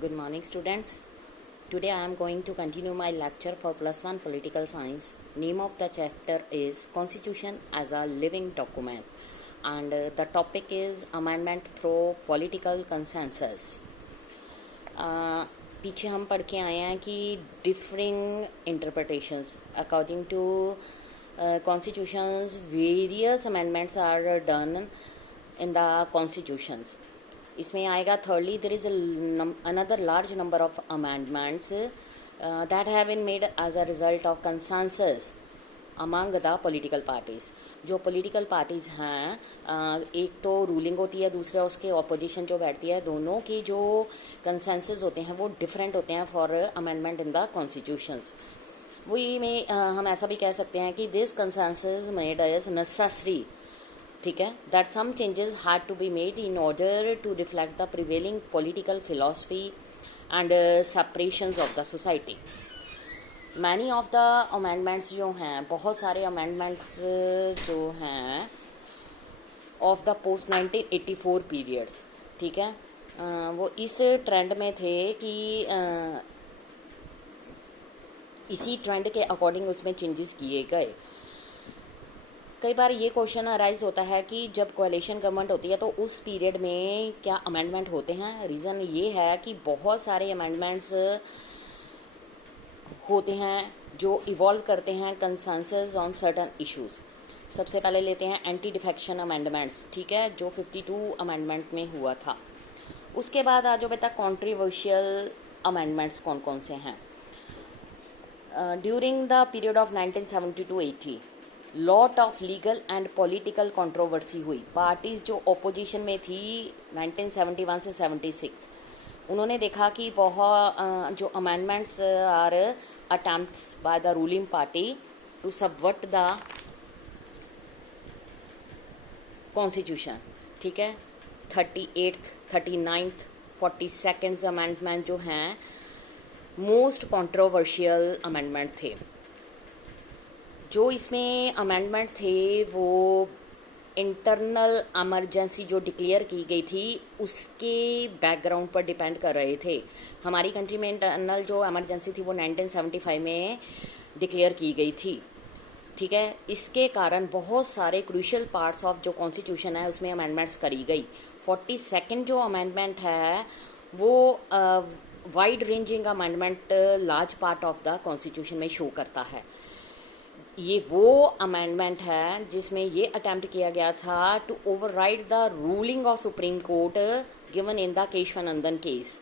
Good morning, students. Today I am going to continue my lecture for Plus 1 Political Science. Name of the chapter is Constitution as a Living Document, and the topic is Amendment through Political Consensus. पीछे हम पढ़ के आए हैं कि differing interpretations according to constitutions, various amendments are done in the constitutions. इसमें आएगा thirdly, there is another large number of amendments that have been made as a result of consensus among the political parties. जो political parties हैं, एक तो ruling होती है, दूसरा उसके opposition जो बैठती है, दोनों के जो consensus होते हैं वो different होते हैं for amendment in the constitutions. वही में हम ऐसा भी कह सकते हैं कि this consensus made as necessary, ठीक है, that some changes had to be made in order to reflect the prevailing political philosophy and separations of the society. Many of the amendments जो हैं, बहुत सारे amendments जो हैं of the post 1984 periods, ठीक है, वो इस ट्रेंड में थे कि इसी ट्रेंड के अकॉर्डिंग उसमें चेंजेस किए गए. कई बार ये क्वेश्चन अराइज होता है कि जब कोalition गवर्नमेंट होती है तो उस पीरियड में क्या अमेंडमेंट होते हैं. रीज़न ये है कि बहुत सारे अमेंडमेंट्स होते हैं जो इवॉल्व करते हैं कंसेंसस ऑन सर्टन इश्यूज. सबसे पहले लेते हैं एंटी डिफेक्शन अमेंडमेंट्स, ठीक है, जो 52 अमेंडमेंट में हुआ था. उसके बाद आ जाओ बेटा कॉन्ट्रीवर्शियल अमेंडमेंट्स कौन कौन से हैं. During the period of 1970 to 80 lot of legal and political controversy हुई. पार्टीज़ जो ओपोजिशन में थी 1971 से 76, उन्होंने देखा कि बहुत जो amendments are attempts by the ruling party to subvert the constitution, ठीक है. 38th, 39th, 42nd अमेंडमेंट जो हैं मोस्ट कंट्रोवर्शियल अमेंडमेंट थे. जो इसमें अमेंडमेंट थे वो इंटरनल इमरजेंसी जो डिक्लेयर की गई थी उसके बैकग्राउंड पर डिपेंड कर रहे थे. हमारी कंट्री में इंटरनल जो इमरजेंसी थी वो 1975 में डिक्लेयर की गई थी, ठीक है. इसके कारण बहुत सारे क्रूशियल पार्ट्स ऑफ जो कॉन्स्टिट्यूशन है उसमें अमेंडमेंट्स करी गई. 42nd जो अमेंडमेंट है वो wide ranging amendment large part of the constitution में शो करता है. ये वो अमेंडमेंट है जिसमें ये अटेम्प्ट किया गया था to override the ruling of supreme court given in the Kesavanandan case.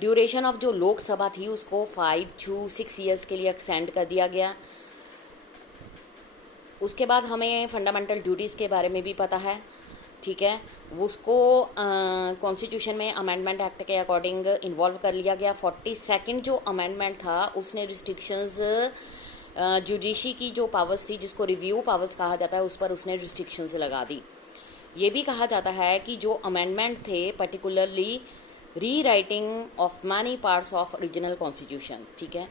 Duration of जो लोकसभा थी उसको 5 to 6 years के लिए एक्सटेंड कर दिया गया. उसके बाद हमें फंडामेंटल ड्यूटीज़ के बारे में भी पता है, ठीक है, उसको कॉन्स्टिट्यूशन में अमेंडमेंट एक्ट के अकॉर्डिंग इन्वॉल्व कर लिया गया. 42nd जो अमेंडमेंट था उसने रिस्ट्रिक्शंस जुडिशरी की जो पावर्स थी जिसको रिव्यू पावर्स कहा जाता है उस पर उसने रिस्ट्रिक्शंस लगा दी. ये भी कहा जाता है कि जो अमेंडमेंट थे particularly rewriting of many parts of original constitution, ठीक है.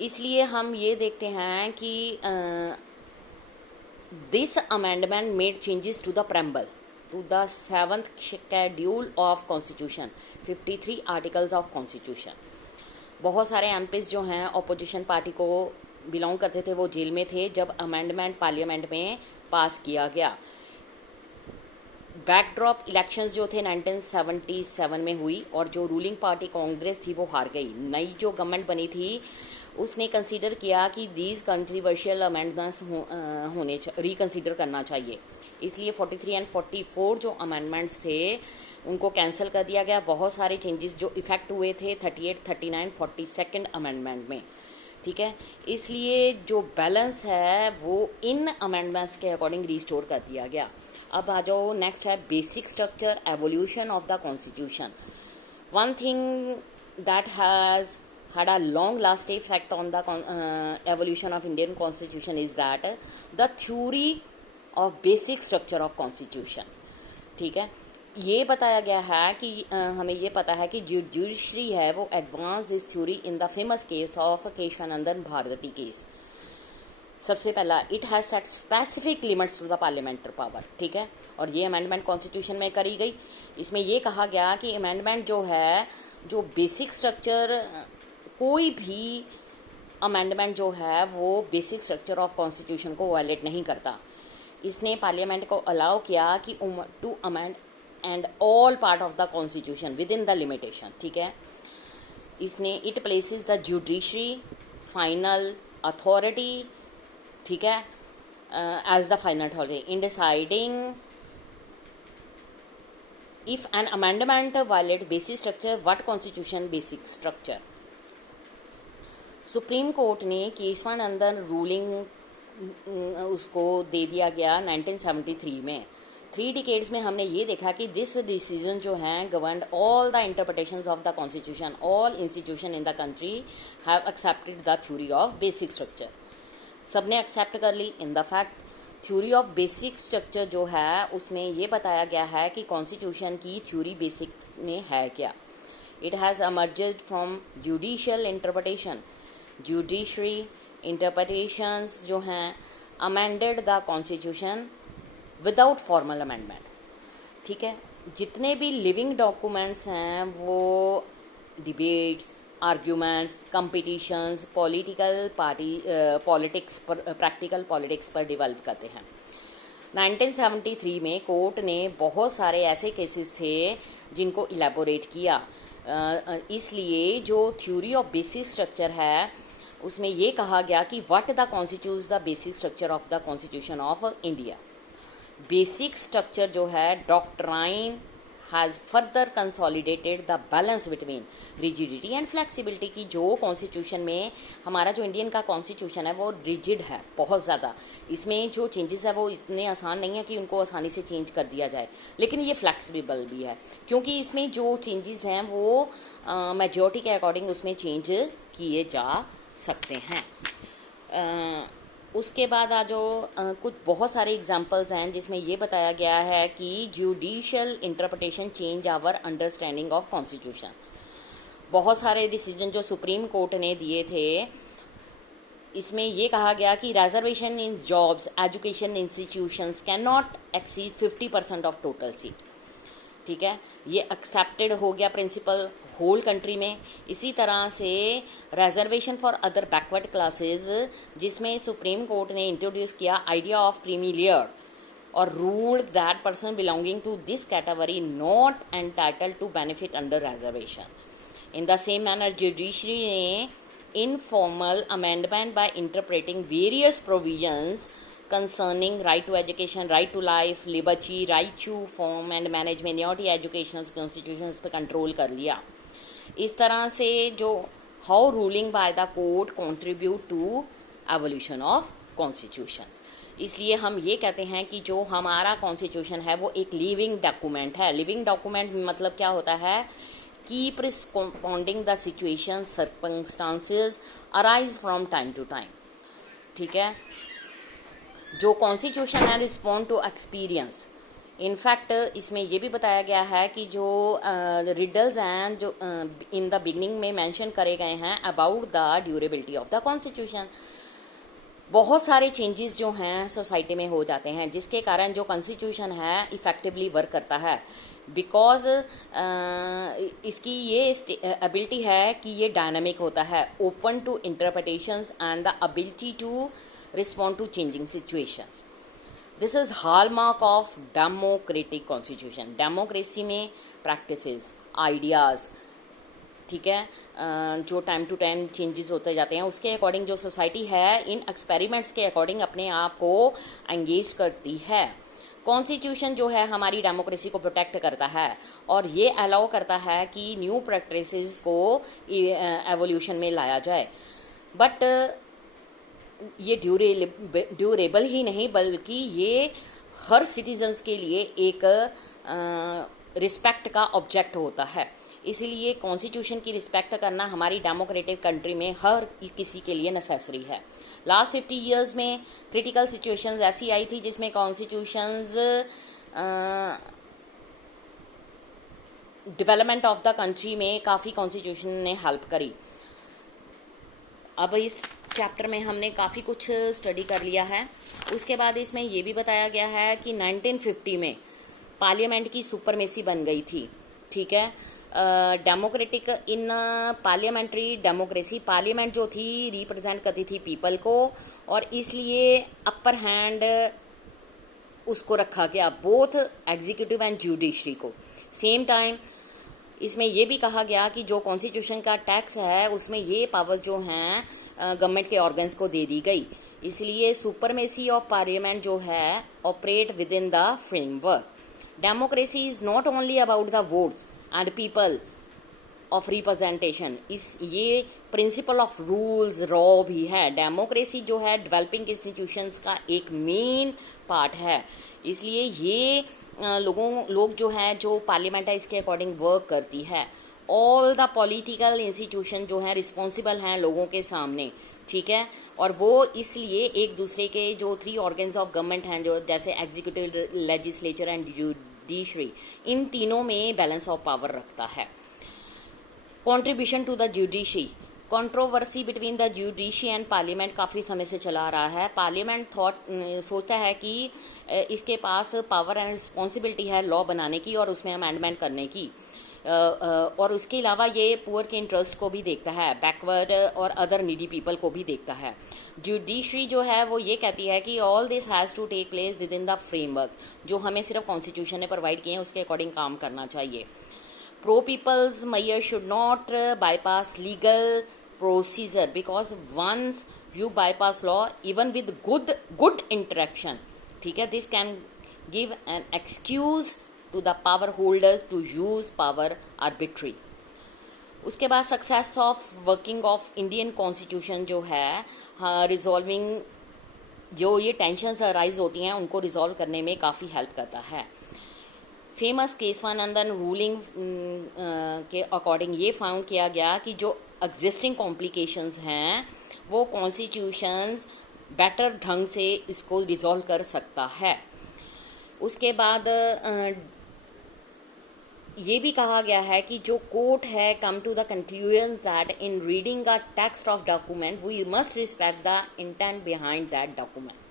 इसलिए हम ये देखते हैं कि this amendment made changes to the preamble to the 7th schedule of constitution, 53 articles of constitution. बहुत सारे एमपीज जो हैं ऑपोजिशन पार्टी को बिलोंग करते थे वो जेल में थे जब अमेंडमेंट पार्लियामेंट में पास किया गया. बैकड्रॉप इलेक्शंस जो थे 1977 में हुई और जो रूलिंग पार्टी कांग्रेस थी वो हार गई. नई जो गवर्नमेंट बनी थी उसने कंसीडर किया कि दीज कंट्रीवर्शियल अमेंडमेंट्स होने रिकंसीडर करना चाहिए. इसलिए 43 and 44 जो अमेंडमेंट्स थे उनको कैंसिल कर दिया गया. बहुत सारे चेंजेस जो इफ़ेक्ट हुए थे 38, 39, 42nd अमेंडमेंट में, ठीक है. इसलिए जो बैलेंस है वो इन अमेंडमेंट्स के अकॉर्डिंग रिस्टोर कर दिया गया. अब आ जाओ नेक्स्ट है basic structure evolution of the constitution. One thing that has had a long lasting effect on the evolution of Indian constitution is that the theory of basic structure of constitution, ठीक है. ये बताया गया है कि हमें ये पता है कि जुडिशरी है वो advance this theory in the famous case of Kesavanandan Bharati case. सबसे पहला, it has set specific limits to the parliamentary power, ठीक है, और ये अमेंडमेंट कॉन्स्टिट्यूशन में करी गई। इसमें ये कहा गया कि अमेंडमेंट जो है, जो बेसिक स्ट्रक्चर, कोई भी अमेंडमेंट जो है वो बेसिक स्ट्रक्चर ऑफ कॉन्स्टिट्यूशन को वायलेट नहीं करता। इसने पार्लियामेंट को अलाउ किया कि to amend and all part of the constitution within the limitation, ठीक है। इसने it places the judiciary final authority, ठीक है, as the final authority in deciding if an amendment violate basic structure, what constitution basic structure. Supreme court ने केसवन अंदर ruling उसको दे दिया गया 1973 में। 3 डिकेड्स में हमने ये देखा कि दिस डिसीजन जो हैं governed all the interpretations of the constitution, all institution in the country have accepted the theory of basic structure. सबने एक्सेप्ट कर ली। In the fact theory of basic structure जो है उसमें ये बताया गया है कि कॉन्स्टिट्यूशन की थ्योरी बेसिक्स में है क्या। It has emerged from judicial interpretation, judiciary interpretations जो हैं amended the constitution without formal amendment, ठीक है। जितने भी लिविंग डॉक्यूमेंट्स हैं वो debates, arguments, competitions, political party politics पर, प्रैक्टिकल पॉलिटिक्स पर डिवेल्व करते हैं। 1973 में कोर्ट ने बहुत सारे ऐसे केसेस थे जिनको इलेबोरेट किया। इसलिए जो थ्योरी ऑफ बेसिक स्ट्रक्चर है उसमें ये कहा गया कि what the constitutes the basic structure of the constitution of India. Basic structure जो है doctrine has further consolidated the balance between rigidity and flexibility की जो कॉन्स्टिट्यूशन में हमारा जो इंडियन का कॉन्स्टिट्यूशन है वो रिजिड है बहुत ज़्यादा। इसमें जो चेंजेस है वो इतने आसान नहीं है कि उनको आसानी से चेंज कर दिया जाए, लेकिन ये फ्लेक्सिबल भी है क्योंकि इसमें जो चेंजेस हैं वो मेजॉरिटी के अकॉर्डिंग उसमें चेंज किए जा सकते हैं। उसके बाद जो कुछ बहुत सारे एग्जांपल्स हैं जिसमें ये बताया गया है कि judicial interpretation change our understanding of constitution. बहुत सारे डिसीजन जो सुप्रीम कोर्ट ने दिए थे इसमें ये कहा गया कि reservation in jobs, education institutions can not exceed 50% of total seat, ठीक है। ये एक्सेप्टेड हो गया प्रिंसिपल होल कंट्री में। इसी तरह से reservation for other backward classes जिसमें सुप्रीम कोर्ट ने इंट्रोड्यूस किया आइडिया ऑफ क्रीमी लेयर और rule that person belonging to this category not entitled to benefit under reservation. In the same manner judiciary ने informal amendment by interpreting various provisions concerning right to education, right to life, liberty, right to form and manage minority educational constitutions पे control कर लिया। इस तरह से जो how ruling by the court contribute to evolution of constitutions. इसलिए हम ये कहते हैं कि जो हमारा कॉन्स्टिट्यूशन है वो एक लिविंग डॉक्यूमेंट है। लिविंग डॉक्यूमेंट मतलब क्या होता है? Keep responding the situation circumstances arise from time to time, ठीक है। जो कॉन्स्टिट्यूशन है रिस्पॉन्ड टू एक्सपीरियंस। इनफैक्ट इसमें ये भी बताया गया है कि जो रिडल्स हैं जो इन द बिगनिंग में मेंशन करे गए हैं about the durability of the constitution. बहुत सारे चेंजेस जो हैं सोसाइटी में हो जाते हैं जिसके कारण जो कॉन्स्टिट्यूशन है इफ़ेक्टिवली वर्क करता है बिकॉज इसकी ये एबिलिटी है कि ये डायनामिक होता है, open to interpretations and the ability to respond to changing situations. This is hallmark of democratic constitution. Democracy में practices, ideas, ठीक है, जो टाइम टू टाइम चेंजेस होते जाते हैं उसके अकॉर्डिंग जो सोसाइटी है इन एक्सपेरिमेंट्स के अकॉर्डिंग अपने आप को एंगेज करती है। कॉन्स्टिट्यूशन जो है हमारी डेमोक्रेसी को प्रोटेक्ट करता है और ये अलाउ करता है कि न्यू प्रैक्टिसेस को एवोल्यूशन में लाया जाए। बट ये ड्यूरेबल ही नहीं बल्कि ये हर सिटीजन्स के लिए एक रिस्पेक्ट का ऑब्जेक्ट होता है। इसीलिए कॉन्स्टिट्यूशन की रिस्पेक्ट करना हमारी डेमोक्रेटिक कंट्री में हर किसी के लिए नेसेसरी है। लास्ट 50 इयर्स में क्रिटिकल सिचुएशंस ऐसी आई थी जिसमें constitutions development of the country में काफ़ी कॉन्स्टिट्यूशन ने हेल्प करी। अब इस चैप्टर में हमने काफ़ी कुछ स्टडी कर लिया है। उसके बाद इसमें ये भी बताया गया है कि 1950 में पार्लियामेंट की सुपरमेसी बन गई थी, ठीक है। डेमोक्रेटिक इन पार्लियामेंट्री डेमोक्रेसी, पार्लियामेंट जो थी रिप्रेजेंट करती थी पीपल को, और इसलिए अपर हैंड उसको रखा गया, बोथ एग्जीक्यूटिव एंड जुडिशरी को। सेम टाइम इसमें यह भी कहा गया कि जो कॉन्स्टिट्यूशन का टैक्स है उसमें ये पावर्स जो हैं गवर्नमेंट के ऑर्गन्स को दे दी गई। इसलिए सुपरमेसी ऑफ पार्लियामेंट जो है operate with in the framework. Democracy is not only about the votes and people of representation, इस ये प्रिंसिपल ऑफ रूल्स रॉ भी है। डेमोक्रेसी जो है डेवलपिंग इंस्टीट्यूशंस का एक मेन पार्ट है। इसलिए ये लोग जो हैं, जो पार्लियामेंट है इसके अकॉर्डिंग वर्क करती है। ऑल द पॉलिटिकल इंस्टीट्यूशन जो हैं रिस्पॉन्सिबल हैं लोगों के सामने, ठीक है। और वो इसलिए एक दूसरे के जो 3 ऑर्गन्स ऑफ गवर्नमेंट हैं, जो जैसे एग्जीक्यूटिव, लेजिस्लेचर एंड जुडिशरी, इन तीनों में बैलेंस ऑफ पावर रखता है। Contribution to the judiciary, controversy between the judiciary and parliament काफ़ी समय से चला आ रहा है। पार्लियामेंट सोचता है कि इसके पास पावर एंड रिस्पॉन्सिबिलिटी है लॉ बनाने की और उसमें अमेंडमेंट करने की, और उसके अलावा ये पुअर के इंटरेस्ट को भी देखता है, बैकवर्ड और अदर नीडी पीपल को भी देखता है। जुडिशरी जो है वो ये कहती है कि all this has to take place within the framework, जो हमें सिर्फ कॉन्स्टिट्यूशन ने प्रोवाइड किए हैं उसके अकॉर्डिंग काम करना चाहिए। Pro people's measure should not bypass legal procedure, because once you bypass law, even with good interaction, ठीक है, this can give an excuse to the power holders to use power arbitrary. उसके बाद success of working of Indian constitution जो है, resolving जो ये tensions arise होती हैं उनको रिजॉल्व करने में काफ़ी हेल्प करता है। फेमस केशवानंदन रूलिंग के अकॉर्डिंग ये फाउंड किया गया कि जो एग्जिस्टिंग कॉम्प्लिकेशंस हैं वो कॉन्स्टिट्यूशंस बेटर ढंग से इसको रिजॉल्व कर सकता है। उसके बाद ये भी कहा गया है कि जो कोर्ट है come to the conclusion that in reading a text of document we must respect the intent behind that document.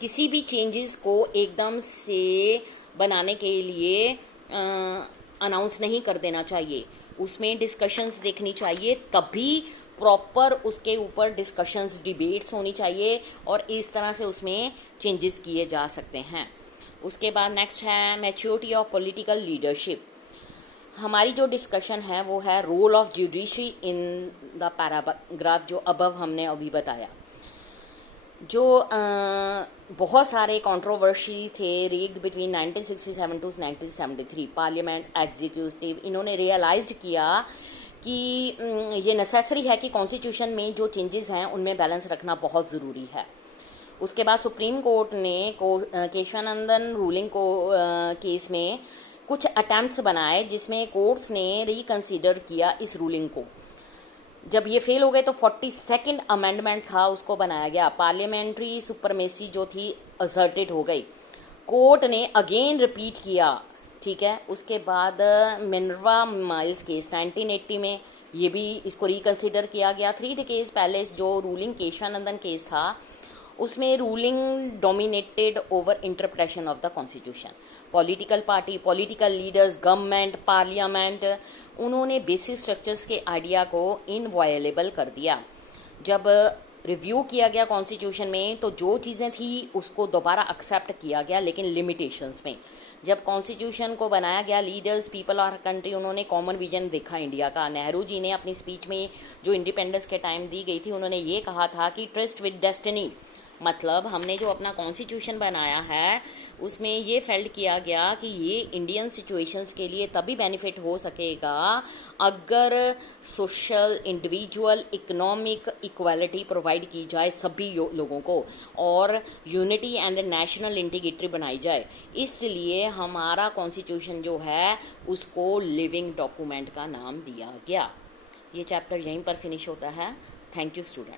किसी भी चेंजेस को एकदम से बनाने के लिए अनाउंस नहीं कर देना चाहिए, उसमें डिस्कशंस देखनी चाहिए, तभी प्रॉपर उसके ऊपर डिस्कशंस, डिबेट्स होनी चाहिए और इस तरह से उसमें चेंजेस किए जा सकते हैं। उसके बाद नेक्स्ट है मैच्योरिटी ऑफ पॉलिटिकल लीडरशिप। हमारी जो डिस्कशन है वो है role of judiciary in the paragraph जो अबव हमने अभी बताया। जो बहुत सारे कंट्रोवर्सी थे raged between 1967 to 1973, parliament, executive, इन्होंने रियलाइज्ड किया कि ये नेसेसरी है कि कॉन्स्टिट्यूशन में जो चेंजेस हैं उनमें बैलेंस रखना बहुत ज़रूरी है। उसके बाद सुप्रीम कोर्ट ने केशवानंदन रूलिंग को केस में कुछ अटैम्प्ट्स बनाए जिसमें कोर्ट्स ने रिकंसीडर किया इस रूलिंग को। जब ये फेल हो गए तो 42nd अमेंडमेंट था उसको बनाया गया। पार्लियामेंट्री सुपरमेसी जो थी असर्टेड हो गई, कोर्ट ने अगेन रिपीट किया, ठीक है। उसके बाद मिनर्वा माइल्स केस 1980 में ये भी इसको रिकंसिडर किया गया। 3 डिकेड्स पहले जो रूलिंग केशवानंदन केस था उसमें ruling dominated over interpretation of the constitution. Political party, political leaders, government, parliament, उन्होंने बेसिक स्ट्रक्चर्स के आइडिया को इनवायलेबल कर दिया। जब रिव्यू किया गया कॉन्स्टिट्यूशन में तो जो चीज़ें थी उसको दोबारा एक्सेप्ट किया गया, लेकिन लिमिटेशंस में। जब कॉन्स्टिट्यूशन को बनाया गया, लीडर्स, पीपल और कंट्री, उन्होंने कॉमन विजन देखा इंडिया का। नेहरू जी ने अपनी स्पीच में जो इंडिपेंडेंस के टाइम दी गई थी, उन्होंने ये कहा था कि ट्रस्ट विद डेस्टिनी, मतलब हमने जो अपना कॉन्स्टिट्यूशन बनाया है उसमें ये फेल्ड किया गया कि ये इंडियन सिचुएशंस के लिए तभी बेनिफिट हो सकेगा अगर social, individual, economic equality provide की जाए सभी लोगों को और यूनिटी एंड नेशनल इंटीग्रिटी बनाई जाए। इसलिए हमारा कॉन्स्टिट्यूशन जो है उसको लिविंग डॉक्यूमेंट का नाम दिया गया। ये चैप्टर यहीं पर फिनिश होता है। Thank you students.